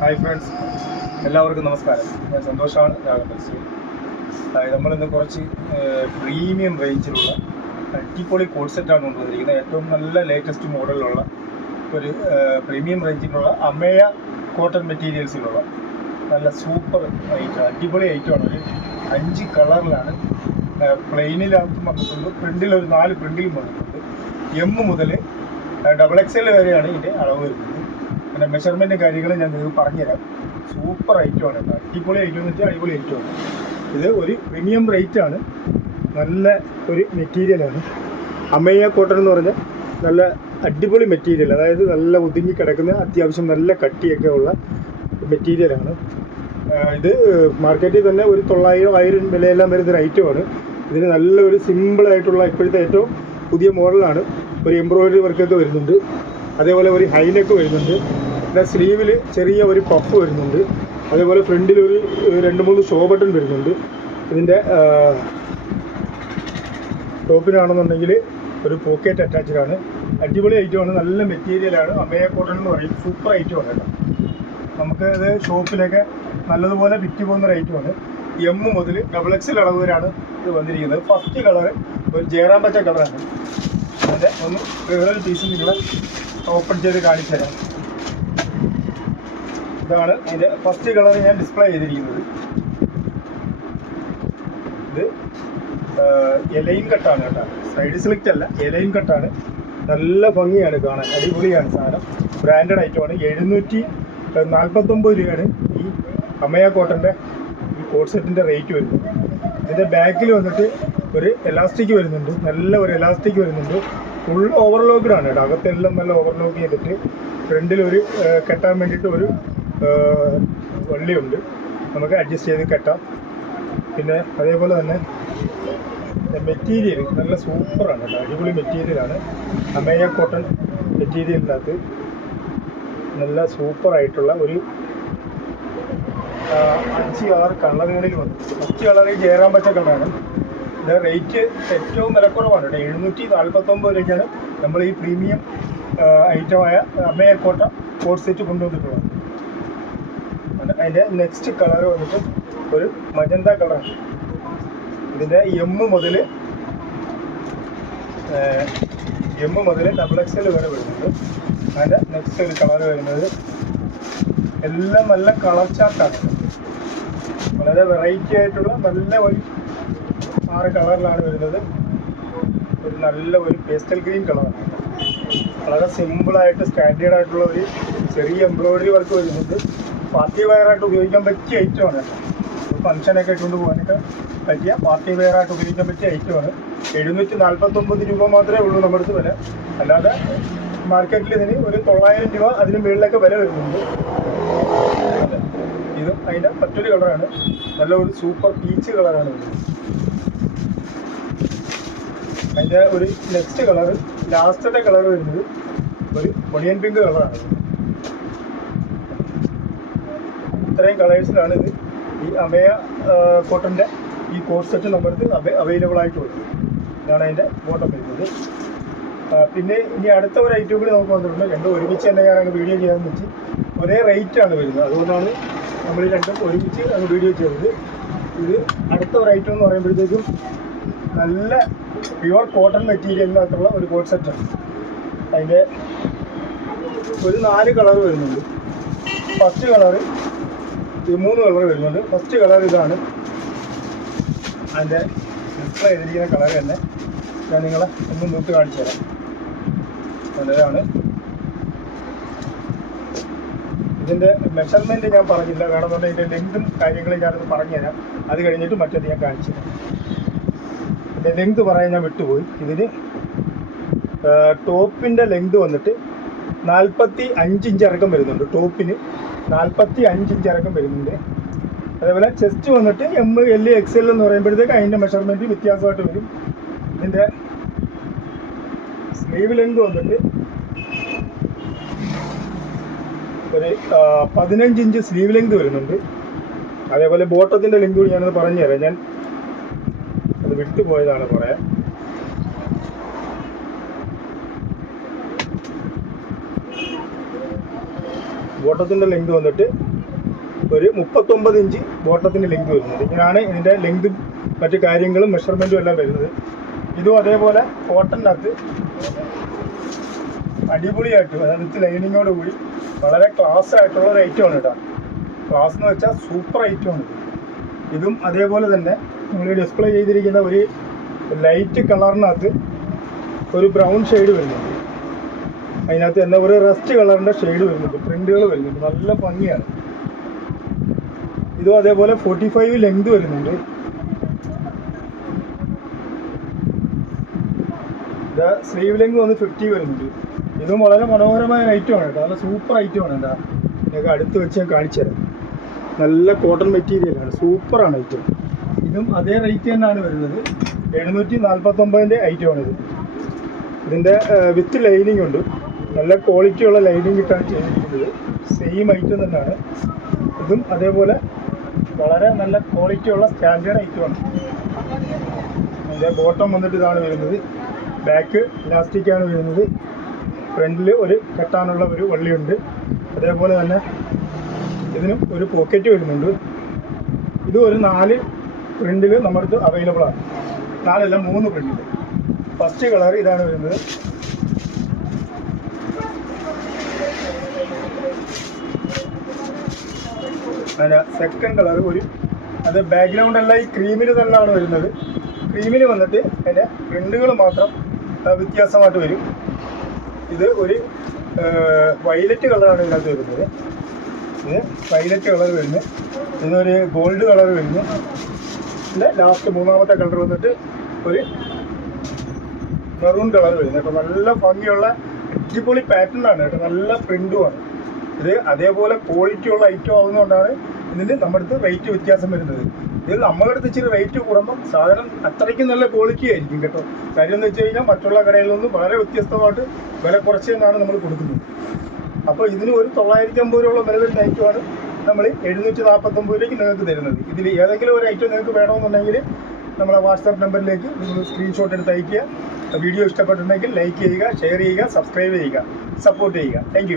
Hi friends എല്ലാവർക്കും നമസ്കാരം. ഞാൻ സന്തോഷമാണ് രാഗപൽസി നമ്മളിന്ന് കുറച്ച് പ്രീമിയം റേഞ്ചിലുള്ള അടിപൊളി കോഡ് സെറ്റാണ് കൊണ്ടുവന്നിരിക്കുന്നത്. ഏറ്റവും നല്ല ലേറ്റസ്റ്റ് മോഡലിലുള്ള ഒരു പ്രീമിയം റേഞ്ചിലുള്ള അമേയ കോട്ടൺ മെറ്റീരിയൽസിലുള്ള നല്ല സൂപ്പർ ഐറ്റം അടിപൊളി ഐറ്റമാണ് ഒരു അഞ്ച് കളറിലാണ് പ്ലെയിനിലാകും വന്നിട്ടുണ്ട്. പ്രിന്റിൽ ഒരു നാല് പ്രിന്റിലും വന്നിട്ടുണ്ട്. എം മുതൽ ഡബിൾ എക്സ് എൽ വരെയാണ് ഇതിന്റെ അളവ് വരുന്നത്. പിന്നെ മെഷർമെന്റ് കാര്യങ്ങൾ ഞാൻ നിങ്ങൾക്ക് പറഞ്ഞുതരാം. സൂപ്പർ ഐറ്റമാണ് കേട്ടോ. അടിപൊളി ഐറ്റം എന്ന് വെച്ചാൽ അടിപൊളി ഐറ്റമാണ് ഇത് ഒരു പ്രീമിയം റേറ്റ് ആണ്. നല്ല ഒരു മെറ്റീരിയലാണ് അമ്മയ്യ കോട്ടൺ എന്ന് പറഞ്ഞാൽ നല്ല അടിപൊളി മെറ്റീരിയൽ അതായത് നല്ല ഒതുങ്ങി കിടക്കുന്ന അത്യാവശ്യം നല്ല കട്ടിയൊക്കെ ഉള്ള മെറ്റീരിയലാണ് ഇത് മാർക്കറ്റിൽ തന്നെ ഒരു തൊള്ളായിരം ആയിരം വിലയെല്ലാം വരുന്ന ഒരു ഐറ്റമാണ് ഇതിന് നല്ലൊരു സിമ്പിളായിട്ടുള്ള ഇപ്പോഴത്തെ ഏറ്റവും പുതിയ മോഡലാണ് ഒരു എംബ്രോയിഡറി വർക്കൊക്കെ വരുന്നുണ്ട്. അതേപോലെ ഒരു ഹൈനൊക്കെ വരുന്നുണ്ട്. പിന്നെ സ്ലീവിൽ ചെറിയ ഒരു പഫ് വരുന്നുണ്ട്. അതേപോലെ ഫ്രണ്ടിൽ ഒരു രണ്ട് മൂന്ന് ഷോ ബട്ടൺ വരുന്നുണ്ട്. ഇതിന്റെ ടോപ്പിനാണെന്നുണ്ടെങ്കിൽ ഒരു പോക്കറ്റ് അറ്റാച്ച്ഡ് ആണ്. അടിപൊളി ഐറ്റമാണ് നല്ല മെറ്റീരിയലാണ് അമേയ കോട്ടൺ എന്ന് പറയും. സൂപ്പർ ഐറ്റമാണ് കേട്ടോ. നമുക്ക് അത് ഷോപ്പിലൊക്കെ നല്ലതുപോലെ വിറ്റ് പോകുന്ന ഒരു ഐറ്റമാണ് എം മുതൽ ഡബിൾ എക്സൽ അളവ് വരെയാണ് ഇത് വന്നിരിക്കുന്നത്. ഫസ്റ്റ് കളർ ഒരു ജയറാം പച്ച കളറാണ് അതിന്റെ ഒന്ന് വേറൊരു പീസ് നിങ്ങളെ ഓപ്പൺ ചെയ്ത് കാണിച്ചു തരാം ഇതാണ് അതിന്റെ ഫസ്റ്റ് കളർ ഞാൻ ഡിസ്പ്ലേ ചെയ്തിരിക്കുന്നത്. ഇത് എലൈൻ കട്ടാണ് കേട്ടോ. സൈഡ് സെലക്ട് അല്ല എലൈൻ കട്ടാണ് നല്ല ഭംഗിയാണ് കാണാൻ അടിപൊളിയാണ് സാധനം. ബ്രാൻഡഡ് ഐറ്റമാണ് എഴുന്നൂറ്റി നാൽപ്പത്തൊമ്പത് രൂപയാണ് ഈ അമയ കോട്ടന്റെ ഈ കോട്ട് സെറ്റിന്റെ റേറ്റ് വരുന്നത്. ഇതിന്റെ ബാക്കിൽ വന്നിട്ട് ഒരു എലാസ്റ്റിക് വരുന്നുണ്ട്. നല്ല ഒരു എലാസ്റ്റിക് വരുന്നുണ്ട്. ഫുൾ ഓവർലോക്കഡാണ് കേട്ടോ. അകത്തെല്ലാം നല്ല ഓവർലോക്ക് ചെയ്തിട്ട് ഫ്രണ്ടിൽ ഒരു കെട്ടാൻ വേണ്ടിയിട്ട് ഒരു വള്ളിയുണ്ട്. നമുക്ക് അഡ്ജസ്റ്റ് ചെയ്ത് കെട്ടാം. പിന്നെ അതേപോലെ തന്നെ മെറ്റീരിയൽ നല്ല സൂപ്പറാണ് അടിപൊളി മെറ്റീരിയലാണ് അമേയ കോട്ടൺ മെറ്റീരിയലിനകത്ത് നല്ല സൂപ്പറായിട്ടുള്ള ഒരു അഞ്ച് ആറ് കളറുകളിൽ വന്നു. ഫസ്റ്റ് കളറിൽ ചേരാൻ പറ്റ കളറാണ്. ഇത് റേറ്റ് ഏറ്റവും വിലക്കുറവാണ് കേട്ടോ. എഴുന്നൂറ്റി നാൽപ്പത്തൊമ്പത് രൂപയ്ക്കാണ് നമ്മൾ ഈ പ്രീമിയം ഐറ്റമായ അമേയ കോട്ട കോട്ട് സെറ്റ് കൊണ്ടുവന്നിട്ടുള്ളത്. അതിന്റെ നെക്സ്റ്റ് കളർ വന്നിട്ട് ഒരു മജന്ത കളറാണ് ഇതിന്റെ എം മുതൽ എം മുതൽ ഡബിൾ എക്സ് എൽ വരെ വരുന്നുണ്ട്. അതിന്റെ നെക്സ്റ്റ് ഒരു കളർ വരുന്നത് എല്ലാം നല്ല കളർ ചാർട്ടാണ് വളരെ വെറൈറ്റി ആയിട്ടുള്ള നല്ല ഒരു ആറ് കളറിലാണ് വരുന്നത്. ഒരു നല്ല ഒരു പേസ്റ്റൽ ഗ്രീൻ കളറാണ് വളരെ സിമ്പിളായിട്ട് സ്റ്റാൻഡേർഡ് ആയിട്ടുള്ള ഒരു ചെറിയ എംബ്രോയിഡറി വർക്ക് വരുന്നുണ്ട്. പാർട്ടി വെയറായിട്ട് ഉപയോഗിക്കാൻ പറ്റിയ ഐറ്റമാണ് ഫംഗ്ഷനൊക്കെ ഇട്ടുകൊണ്ട് പോകാനൊക്കെ പറ്റിയ പാർട്ടി വെയറായിട്ട് ഉപയോഗിക്കാൻ പറ്റിയ ഐറ്റമാണ്. എഴുന്നൂറ്റി നാൽപ്പത്തൊമ്പത് രൂപ മാത്രമേ ഉള്ളൂ നമ്മുടെ അടുത്ത് വില. അല്ലാതെ മാർക്കറ്റിൽ ഇതിന് ഒരു തൊള്ളായിരം രൂപ അതിന് മുകളിലൊക്കെ വില വരുന്നുണ്ട്. ഇതും അതിന്റെ മറ്റൊരു കളറാണ്. നല്ല ഒരു സൂപ്പർ പീച്ച് കളറാണ്. അതിന്റെ ഒരു നെക്സ്റ്റ് കളർ ലാസ്റ്റത്തെ കളർ വരുന്നത് ഒരു ഒണിയൻ പിങ്ക് കളറാണ്. ഇത്രയും കളേഴ്സിലാണ് ഇത്. ഈ അമയ കോട്ടന്റെ ഈ കോട്ട് സെറ്റ് നമുക്ക് അവൈലബിൾ ആയിട്ടുള്ളത്. ഇതാണ് അതിന്റെ ബോട്ടം വരുന്നത് പിന്നെ ഇനി അടുത്ത ഒരു ഐറ്റം കൂടി നമുക്ക് വന്നിട്ടുണ്ട്. രണ്ടും ഒരുമിച്ച് തന്നെ ഞാൻ അങ്ങ് വീഡിയോ ചെയ്യാമെന്ന് വെച്ച് ഒരേ റേറ്റ് ആണ് വരുന്നത്. അതുകൊണ്ടാണ് നമ്മൾ രണ്ടും ഒരുമിച്ച് അങ്ങ് വീഡിയോ ചെയ്തത്. ഇത് അടുത്ത ഒരു ഐറ്റം എന്ന് പറയുമ്പോഴത്തേക്കും നല്ല പ്യുവർ കോട്ടൺ മെറ്റീരിയലിനകത്തുള്ള ഒരു കോട്ട് സെറ്റാണ് അതിന്റെ ഒരു നാല് കളർ വരുന്നുണ്ട്. ഫസ്റ്റ് കളറ് മൂന്ന് കളർ വരുന്നുണ്ട്. ഫസ്റ്റ് കളർ ഇതാണ്. അതിന്റെ ഡിസ്പ്ലേ ചെയ്തിരിക്കുന്ന കളർ തന്നെ. ഞാൻ നിങ്ങളെ ഒന്ന് നോക്കി കാണിച്ചു തരാം. നല്ലതാണ്. ഇതിന്റെ മെഷർമെന്റ് ഞാൻ പറഞ്ഞില്ല. വേണമെന്നുണ്ടെങ്കിൽ ഇതിന്റെ ലെങ്തും കാര്യങ്ങളും ഞാനത് പറഞ്ഞുതരാം. അത് കഴിഞ്ഞിട്ട് മറ്റേത് ഞാൻ കാണിച്ചു തരാം. ഇതിന്റെ ലെങ്ത് പറയാൻ ഞാൻ വിട്ടുപോയി. ഇതിന് ടോപ്പിന്റെ ലെങ്ത് വന്നിട്ട് നാൽപ്പത്തി അഞ്ച് ഇഞ്ച് ഇറക്കം വരുന്നുണ്ട് ടോപ്പിന് നാൽപ്പത്തി അഞ്ച് ഇഞ്ച് ഇറക്കം വരുന്നുണ്ട്. അതേപോലെ ചെസ്റ്റ് വന്നിട്ട് എം എൽ എക്സ് എൽ എന്ന് പറയുമ്പോഴത്തേക്ക് അതിന്റെ മെഷർമെന്റ് വ്യത്യാസമായിട്ട് വരും. ഇതിന്റെ സ്ലീവ് ലെങ്ത് വന്നിട്ട് ഒരു പതിനഞ്ച് ഇഞ്ച് സ്ലീവ് ലെങ്ത് വരുന്നുണ്ട്. അതേപോലെ ബോട്ടത്തിന്റെ ലെങ്ത് കൂടി ഞാനത് പറഞ്ഞു തരാം ഞാൻ അത് വിട്ടുപോയതാണ് പറയാൻ. ബോട്ടത്തിന്റെ ലെങ്ത് വന്നിട്ട് ഒരു മുപ്പത്തൊമ്പത് ഇഞ്ച് ബോട്ടത്തിന്റെ ലെങ്ത് വരുന്നത് ഇങ്ങനെയാണ് ഇതിന്റെ ലെങ്തും മറ്റു കാര്യങ്ങളും മെഷർമെന്റും എല്ലാം വരുന്നത്. ഇതും അതേപോലെ കോട്ടന്റെ അകത്ത് അടിപൊളിയായിട്ട് അതായത് ലൈനിങ്ങോട് കൂടി വളരെ ക്ലാസ് ആയിട്ടുള്ള ഒരു ഐറ്റമാണ് കേട്ടോ. ക്ലാസ് എന്ന് വെച്ചാൽ സൂപ്പർ ഐറ്റമാണ് ഇതും. അതേപോലെ തന്നെ നിങ്ങൾ ഡിസ്പ്ലേ ചെയ്തിരിക്കുന്ന ഒരു ലൈറ്റ് കളറിനകത്ത് ഒരു ബ്രൗൺ ഷെയ്ഡ് വരുന്നുണ്ട്. അതിനകത്ത് തന്നെ ഒരു റസ്റ്റ് കളറിന്റെ ഷെയ്ഡ് വരുന്നുണ്ട് പ്രിന്റുകൾ വരുന്നുണ്ട് നല്ല ഭംഗിയാണ്. ഇതും അതേപോലെ ഫോർട്ടി ഫൈവ് ലെങ്ത് വരുന്നുണ്ട് സ്ലീവ് ലെങ്ത് വന്ന് ഫിഫ്റ്റി വരുന്നുണ്ട്. ഇതും വളരെ മനോഹരമായ ഐറ്റമാണ് കേട്ടോ നല്ല സൂപ്പർ ഐറ്റമാണ് കേട്ടോ. നിങ്ങൾക്ക് അടുത്ത് വെച്ച് ഞാൻ കാണിച്ചു തരാം. നല്ല കോട്ടൺ മെറ്റീരിയലാണ് സൂപ്പറാണ് ഐറ്റം ഇതും അതേ റേറ്റ് തന്നെയാണ് വരുന്നത്. എഴുന്നൂറ്റി നാൽപ്പത്തൊമ്പതിന്റെ ഐറ്റമാണ് ഇത്. ഇതിന്റെ വിത്ത് ലൈനിങ് ഉണ്ട്. നല്ല ക്വാളിറ്റി ഉള്ള ലൈനിങ് ഇട്ടാണ് ചെയ്തിരിക്കുന്നത് സെയിം ഐറ്റം തന്നെയാണ്. ഇതും അതേപോലെ വളരെ നല്ല ക്വാളിറ്റി ഉള്ള സ്റ്റാൻഡേർഡ് ഐറ്റമാണ് അതിന്റെ ബോട്ടം വന്നിട്ട് ഇതാണ് വരുന്നത്. ബാക്ക് ഇലാസ്റ്റിക്കാണ് വരുന്നത്. ഫ്രണ്ടിൽ ഒരു കെട്ടാനുള്ള ഒരു വള്ളിയുണ്ട്. അതേപോലെ തന്നെ ഇതിനും ഒരു പോക്കറ്റ് വരുന്നുണ്ട്. ഇത് ഒരു നാല് പ്രിന്റിൽ നമ്മുടെ അവൈലബിൾ ആണ്. നാലല്ല മൂന്ന് പ്രിന്റിൽ ഫസ്റ്റ് കളർ ഇതാണ് വരുന്നത്. അതിന്റെ സെക്കൻഡ് കളർ ഒരു അത് ബാക്ക്ഗ്രൗണ്ട് എല്ലാം ഈ ക്രീമിന് തന്നെയാണ് വരുന്നത്. ക്രീമിന് വന്നിട്ട് അതിന്റെ പ്രിന്റുകൾ മാത്രം വ്യത്യാസമായിട്ട് വരും. ഇത് ഒരു വൈലറ്റ് കളറാണ് ഇതിനകത്ത് വരുന്നത്. ഇത് വൈലറ്റ് കളർ വരുന്നു. ഇതൊരു ഗോൾഡ് കളർ വരുന്നു. പിന്നെ ലാസ്റ്റ് മൂന്നാമത്തെ കളർ വന്നിട്ട് ഒരു മെറൂൺ കളർ വരുന്നു. കേട്ടോ നല്ല ഭംഗിയുള്ള അടിപൊളി പാറ്റേൺ ആണ് കേട്ടോ. നല്ല പ്രിന്റുമാണ് ഇത് അതേപോലെ ക്വാളിറ്റിയുള്ള ഐറ്റം ആവുന്നതുകൊണ്ടാണ് ഇതിന് നമ്മുടെ അടുത്ത് റേറ്റ് വ്യത്യാസം വരുന്നത്. ഇത് നമ്മുടെ അടുത്ത് ഇച്ചിരി റേറ്റ് കൂടുമ്പം സാധനം അത്രയ്ക്കും നല്ല ക്വാളിറ്റി ആയിരിക്കും കേട്ടോ. കാര്യം എന്ന് വെച്ച് കഴിഞ്ഞാൽ മറ്റുള്ള കടയിൽ നിന്നും വളരെ വ്യത്യസ്തമായിട്ട് വില കുറച്ച് തന്നെയാണ് നമ്മൾ കൊടുക്കുന്നത്. അപ്പോൾ ഇതിന് ഒരു തൊള്ളായിരത്തി അമ്പത് രൂപയുള്ള വില വരുന്ന ഐറ്റമാണ് നമ്മൾ എഴുന്നൂറ്റി നാൽപ്പത്തൊമ്പത് രൂപയ്ക്ക് നിങ്ങൾക്ക് തരുന്നത്. ഇതിൽ ഏതെങ്കിലും ഒരു ഐറ്റം നിങ്ങൾക്ക് വേണമെന്നുണ്ടെങ്കിൽ നമ്മളെ വാട്സാപ്പ് നമ്പറിലേക്ക് നിങ്ങൾ സ്ക്രീൻഷോട്ട് എടുത്ത് അയയ്ക്കുക. വീഡിയോ ഇഷ്ടപ്പെട്ടിട്ടുണ്ടെങ്കിൽ ലൈക്ക് ചെയ്യുക ഷെയർ ചെയ്യുക സബ്സ്ക്രൈബ് ചെയ്യുക സപ്പോർട്ട് ചെയ്യുക. താങ്ക്